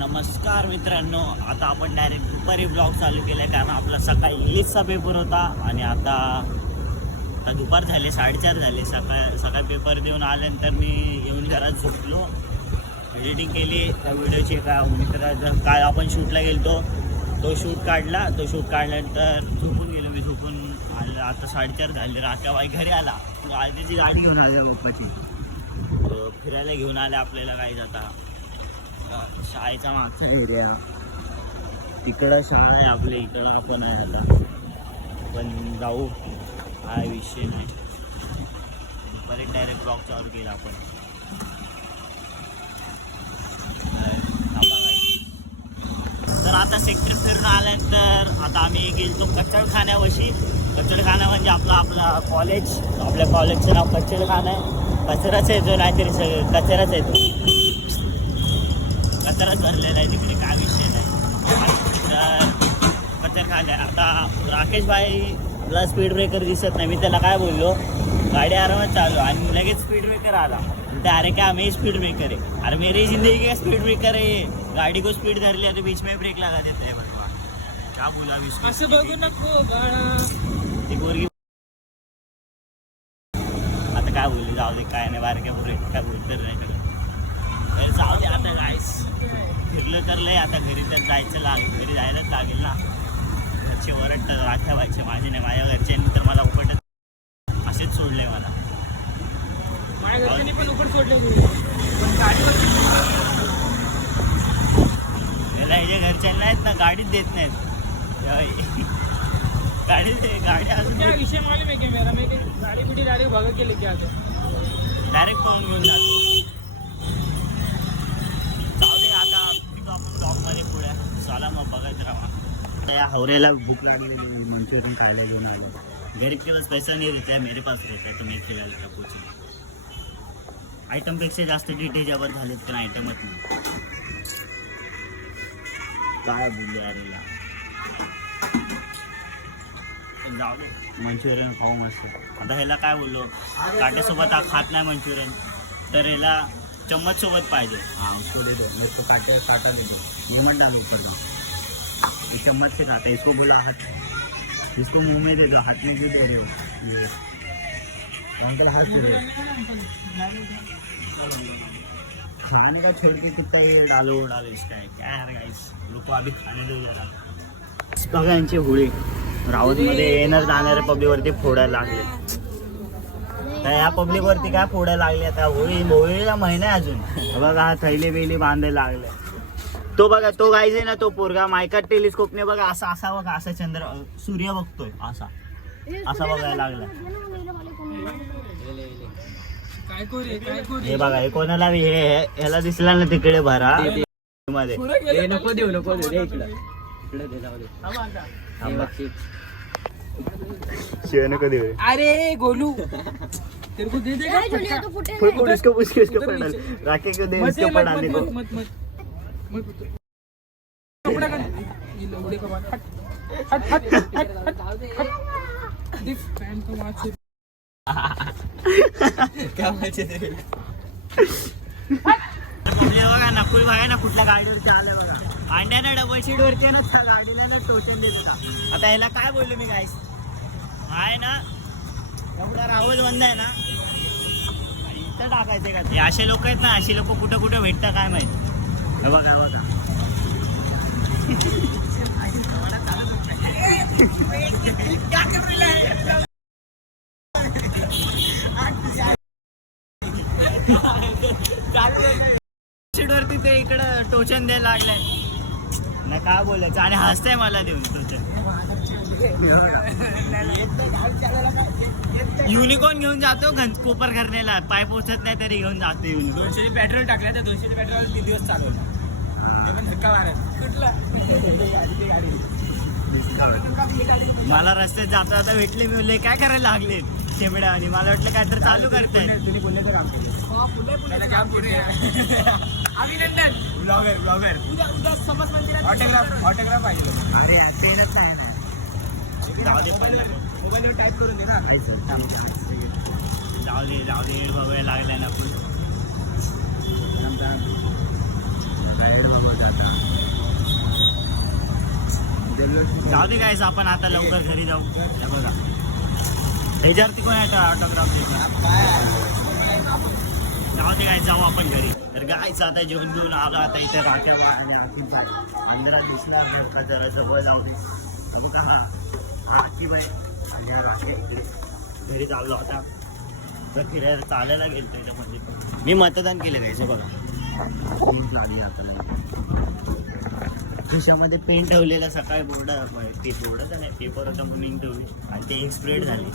नमस्कार मित्रांनो, आता आपण डायरेक्ट दुपारी ब्लॉग चालू केला आहे कारण आपला सकाळी इंग्लिशचा पेपर होता आणि आता दुपार झाले 4:30 झाले. सकाळी पेपर देऊन आल्यानंतर मी येऊन घरात झोपलो, एडिटिंग केली त्या व्हिडिओची. एका मित्राचा काय आपण शूटला गेलो तो शूट काढल्यानंतर झोपून गेलो. मी झोपून आलं. आता 4:30 झाले. राख्याबाई घरी आला, आजीची गाडी घेऊन आल्या पप्पाची, फिरायला घेऊन आले आपल्याला. काही जाता शाळेचा मागचा एरिया, तिकडं शाळा आहे आपल्या, इकडं आपण आहे. आता पण जाऊ, हा विषय नाही. दुपारी डायरेक्ट ब्लॉग चालू केला आपण. तर आता सेक्टर फिरून आल्यानंतर आता आम्ही गेलो कच्चलखान्यावशी. कच्चलखाना म्हणजे आपला कॉलेज, आपल्या कॉलेजचं नाव कच्चलखाना आहे. कचराच येतो, नाहीतरी सगळं कचराच येतो, कचराच भरलेला आहे तिकडे, काय विषय नाही. तर कचरखाना. आता राकेश भाईला स्पीड ब्रेकर दिसत नाही. मी त्याला काय बोललो, गाडी आरामात चालू आणि लगेच स्पीड ब्रेकर आला. बोलते अरे क्या मैं स्पीड ब्रेकर है, अरे मेरी जिंदगी का स्पीड ब्रेकर है ये. गाड़ी को स्पीड धर लिया तो बीच में ब्रेक लगा देता है. बरोबर क्या बोला असं बघू नको ती पोरगी. आता काय बोलली, जाऊ दे, काय नाही, बारक्या ब्रेक काय बोलत नाही. तर जाऊ दे आता. गाईस फिरलं तर लय, आता घरी तर जायचं घरी जायलाच लागेल ना. घरचे ओरडतात, राख्या व्हायचे माझे नाही, माझ्या घरच्यांनी तर मला उपटत असेच सोडले मला. माझ्या घरच्यांनी पण उपट सोडले, पण गाडीवर त्याला ह्याच्या घरच्यांना आहेत ना, गाडीच देत नाहीत. गाडी अजून क्या विषय मालूम है क्या मेरा, मैं गाड़ी बिटी डायरेक्ट भगा के लेके आते डायरेक्ट पाहून घेऊन जातो. जाऊ दे आता, आपण ब्लॉगमध्ये पुढे चला मग बघत राहा. या हवऱ्याला भूक लागलेली, मंचुरियन खायला घेऊन आलो. घरी के पास पैसा नहीं रहता है, मेरे पास रहता है, तो मैं खिलायला पोचलो. आयटमपेक्षा जास्त डिटेजावर झालेत पण आयटमच नाही. काय बोलले अरेला, जाऊ दे, मंचुरियन खाऊ मस्त. आता ह्याला काय बोललो, काट्यासोबत खात नाही मंचुरियन, तर ह्याला चम्मच सोबत पाहिजे. हाँ उसको दे दो, मेरे को काटा दे दो. मुँह में डालो ऊपर का, ये चम्मच से खाता है. इसको बोला हाथ, इसको मुंह में दे दो, हाथ में क्यों दे रहे हो. ये अंकल हाथ दे रहे खाने का छोड़ के कितना ये डालो इसका है क्या यार. गाइस लोक अभी खाने दो जरा. बघा यांची होळी राऊतमध्ये येणार जाणाऱ्या पब्लिकवरती फोडायला लागले. तर या पब्लिकवरती काय फोडायला लागले. आता होळीला महिना आहे अजून. बघा हा थैली बिली बांधायला लागले. तो बघा, तो गायच आहे ना, तो पोरगा मायका टेलिस्कोपने बघा असा बघा, असा सूर्य बघतोय, असा बघायला लागला. हे बघा, हे कोणाला ह्याला दिसला ना तिकडे भरा मध्ये. नको देऊ नको देऊ. अरे गोलू तेरे को दे देगा, उसको पढ़ा राके को दे, उसको पढ़ाने को. कपड़ा का लौड़े का बात, हट देख पैंट को वहां से क्या बचे रे. बघा नकुल भाई ना कुठल्या गाडीवरती आलं बघा. अंड्याना डबल शीट वरती ना, गाडीला ना टोचन दिसता. आता ह्याला काय बोललो मी, गाईस आहे ना एवढा राहुल बंद आहे ना, आणि इथं टाकायचे का. हे असे लोक आहेत ना, असे लोक कुठं कुठं भेटतं काय माहित. हे बघा वरती ते इकडं टोचन द्यायला लागलंय ना, काय बोलायचं. आणि हसतंय मला देऊन टोचन. युनिकॉर्न घेऊन जातो कोपर करण्याला, पाय पोचत नाही तरी घेऊन जातो युनिकॉर्न. 200 पेट्रोल टाकल्या तर 200 पेट्रोल 3 दिवस चालवलं. मला रस्त्यात जाता भेटले, मी बोलले काय करायला लागले शेमड्या. आणि मला वाटलं काय तर चालू करताय. अभिनंदन ब्लॉगर समज मंदिरात ऑटोग्राफ पाहिजे. अरे पेनच नाही ना, जाऊ दे पहिला मोबाईलवर टाईप करून दे ना. जाऊ दे बघायला लागलाय ना. आपण गाईड बघत आता जाऊ दे गाईस, आपण आता लवकर घरी जाऊ. हे बघा ह्याच्यावरती कोण ऑटोग्राफ जाऊ दे गाईस, जाऊ आपण घरी. तर गाईस आता जेवण घेऊन आलो. आता इथे राख्याला आणि आपण अंधरा दिसला जरा जवळ जाऊ दे. बघू का हा राखी बाई आणि राखी इकडे घरी चाललो आता. तर फिरायला चालायला गेलो त्याच्यामध्ये मी मतदान केलं गायचं बघा. लागली आता खिशामध्ये पेन ठेवलेला सकाळी बोर्ड ते बोर्डच नाही पेपर होता म्हणून ठेवली आणि ते एक स्प्रेड झाली.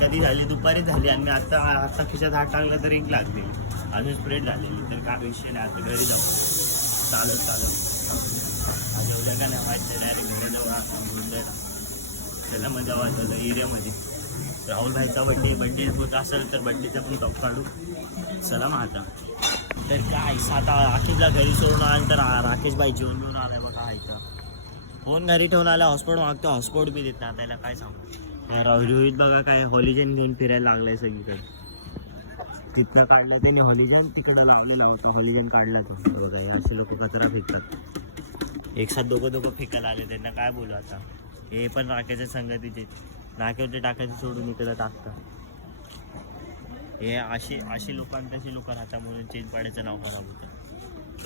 कधी झाली दुपारी झाली आणि मी आता खिशात हात टाकला तर एक लागली अजून स्प्रेड झालेली. तर काय विषय नाही, आता घरी जाऊ चालत आज उद्या का नाही वाटतं डायरेक्ट घराजवळ त्याला मजा वाटतं एरियामध्ये. राहुल भाईचा बड्डे होत असेल तर बड्डेचा पण टॉप काढू. चला मग आता. तर काय आता राकेशला घरी सोडून आलं तर राकेश बाई जेवण घेऊन आलाय बघा इथं. फोन घरी ठेवून आला, हॉटस्पॉट मागतो हॉटस्पॉट बी देत ना त्याला काय सांगू. रोहित बघा काय हॉलिजन घेऊन फिरायला लागलाय सगळीकडे. तिथनं काढलं त्याने हॉलिजन तिकडं लावलेला होता, हॉलिजन काढला तो बघा. असे लोक कचरा फेकतात एक साथ दोघं फेकायला आले. त्यांना काय बोलू आता. हे पण राकेशच्या संगतीचे नाक्यावरती टाकायचे सोडून इकडं टाकतात. हे अशी लोकांपाशी लोक राहतात म्हणून चिंचपाड्याचं नाव खराब होतं.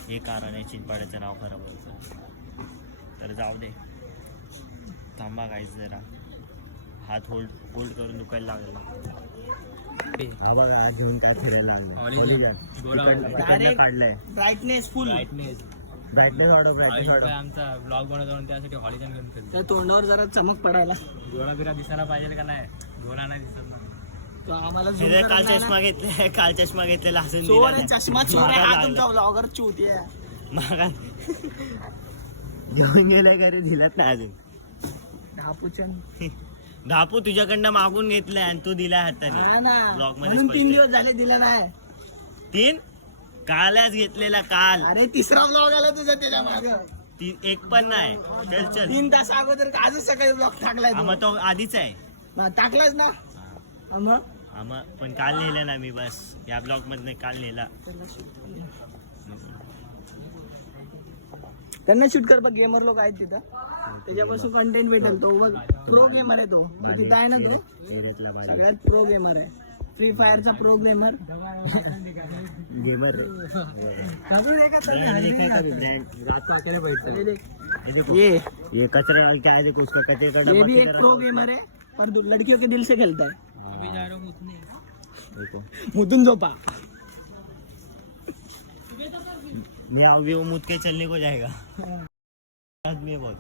हे कारण आहे चिंचपाड्याचं नाव खराब होतं. तर जाऊ दे थांबा गाईस जरा हात होल्ड करून दुखायला लागला. हा बघा आज घेऊन काय फिरायला लागलं. काढलंय ब्राईटनेस फुल ब्राईटनेस वाढव आमचा ब्लॉग बनवतो त्यासाठी हॉलिजन घेऊन त्या तोंडावर जरा चमक पडायला. गोळा बिरा दिसायला पाहिजे का नाही. गोळा नाही दिसत ना. तो आम्हाला काल चष्मा घेतलेला असून चष्मा ब्लॉगर चूत मागा घेऊन गेल्या घरी दिलात ना अजून. धापू तुझ्याकडनं मागून घेतलाय आणि तू दिलाय हाताने. ब्लॉग मध्ये 3 दिवस झाले दिला नाही. 3 कालच घेतलेला काल. अरे तिसरा ब्लॉग आला तुझा त्याच्या मागे. एक पण नाही. चल 3 तास अगोदर आजच सकाळी ब्लॉग टाकलाय. मग तो आधीच आहे टाकलायच ना. पण काल लिहिलं ना मी बस या ब्लॉग मध्ये काल लिहिला. त्यांना शूट कर बघ. गेमर लोक आहेत तिथं त्याच्यापासून कंटेंट भेटेल. तो बघ प्रो गेमर आहे तो तिथं आहे ना. तो सगळ्यात प्रो गेमर आहे. फ्री फायरचा प्रो गेमर ये कचरा क्या है देखो उसका कचरे का ये भी एक प्रो गेमर है पर लड़कियों के दिल से खेलता है. मुतून झोपा. मैं अभी वो मुद के चलने को जाएगा आदमी बहुत.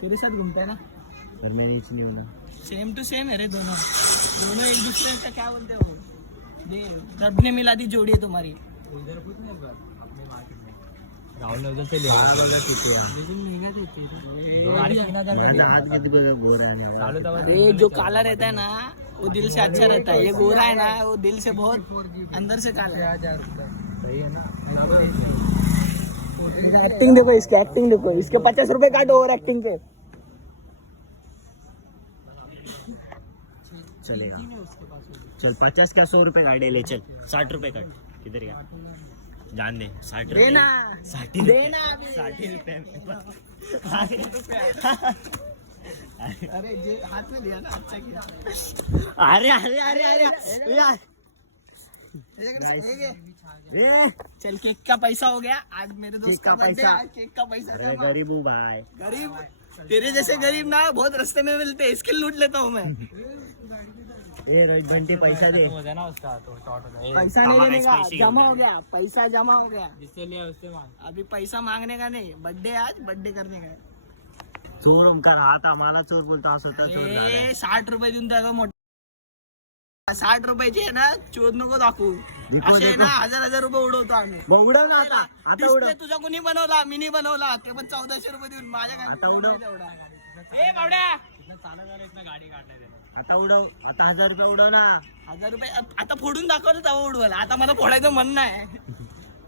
तेरे साथ घूमता है ना. पर मैं नीचे नहीं हूँ ना. सेम टू सेम है रे दोनों एक दूसरे का क्या बोलते हो. रब ने मिला दी जोड़ी है तुम्हारी. अरे जो काला रहता है ना वो दिल से अच्छा रहता है. ये गोरा है ना वो दिल से बहुत अंदर से काला है. एक्टिंग देखो इसकी. एक्टिंग देखो इसके 50 रुपए काटो ओवर एक्टिंग पे. चलेगा चल 50 क्या 100 रुपए गाड़ी ले. चल 60 रुपए काट. किधर गया जान दे. 60 रुपए देना 60 देना अभी. 60 रुपए अरे जे हाथ में लिया ना अच्छा किया. अरे अरे अरे अरे यार चल केक का पैसा हो गया. आज मेरे दोस्त केक का का बर्थडे. पैसा. आज केक का पैसा. अरे गरीब हूँ भाई. गरीब तेरे जैसे गरीब ना बहुत रास्ते में मिलते हैं. इसके लूट लेता हूँ मैं. घंटे पैसा दे. पैसा नहीं लेने का. जमा हो गया पैसा जमा हो गया. जिससे लिया उससे मांग. अभी पैसा मांगने का नहीं. बर्थडे आज बर्थडे करने का है. चोर का राहता मला चोर बोलतो हा स्वतः चोर झाला. 60 रुपये देऊन टाका मोठा. 60 रुपयाचे आहे ना चोर नको दाखवू. असे ना 1000 रुपये उडवतो आम्ही. मग उडव ना आता. आता उडव. डिस्प्ले तुझा कोणी बनवला. मी नाही बनवला. ते पण 1400 रुपये देऊन. माझ्या काय आता उडव. ए बावड्या गाडी काढण्यात आता उडव. आता 1000 रुपये उडव ना. 1000 रुपये आता फोडून दाखवलं तेव्हा उडवलं. आता मला फोडायचं मन नाही.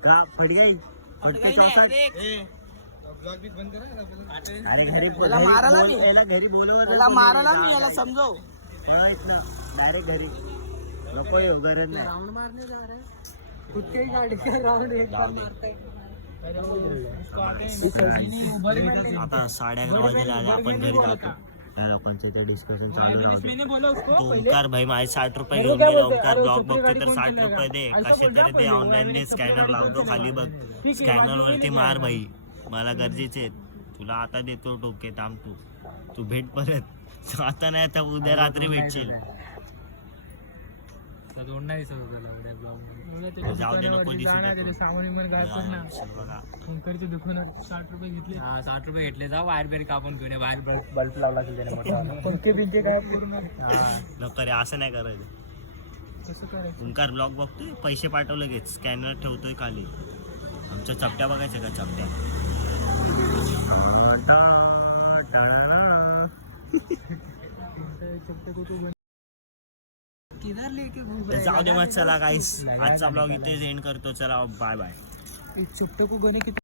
का फटगाई फटके 64. अरे घरी याला मारायला मी. याला घरी बोलव. याला मारायला मी. याला समजव. डायरेक्ट घरी नको येऊ. गरज नाही. राऊंड मारने जा रहा है. खुद के ही गाड़ी का राउंड एक बार मारता है. आता 11:30 वाजले आणि आपण घरी जातो. या लोकांचं इथे डिस्कशन चालू राहतो. तो ओंकार भाई माझे 60 रुपये घेऊन गेला. ओंकार ब्लॉग बघतो तर 60 रुपये दे, कसे तरी दे, ऑनलाईन दे. स्कॅनर लावतो खाली बघ, स्कॅनर वरती मार भाई, मला गरजेचे आहेत. तुला आता देतो टोके, थांब तू भेट परत. आता नाही तर उद्या रात्री भेटशील. जाऊ दे, नको दिसू नको. बघा ओंकारचे दुकानात 60 रुपये घेतले. 60 रुपये घेतले. जा वायर बेर कापून घेऊन ये. बाहेर बल्ब लावला की त्याने मोठा. पंखे बिंके काय पूर्ण नको रे, असं नाही करायचं. कसं करायचं? ओंकार ब्लॉग बघतोय, पैसे पाठवले लगेच, स्कॅनर ठेवतोय खाली. आमच्या चपट्या बघायच्या का चपट्या? किधर लेके घूम तर जाऊ दे मग, चला गाईस आजचा ब्लॉग इथे एंड करतो. चला बाय बाय. चुप्पे को गणे किती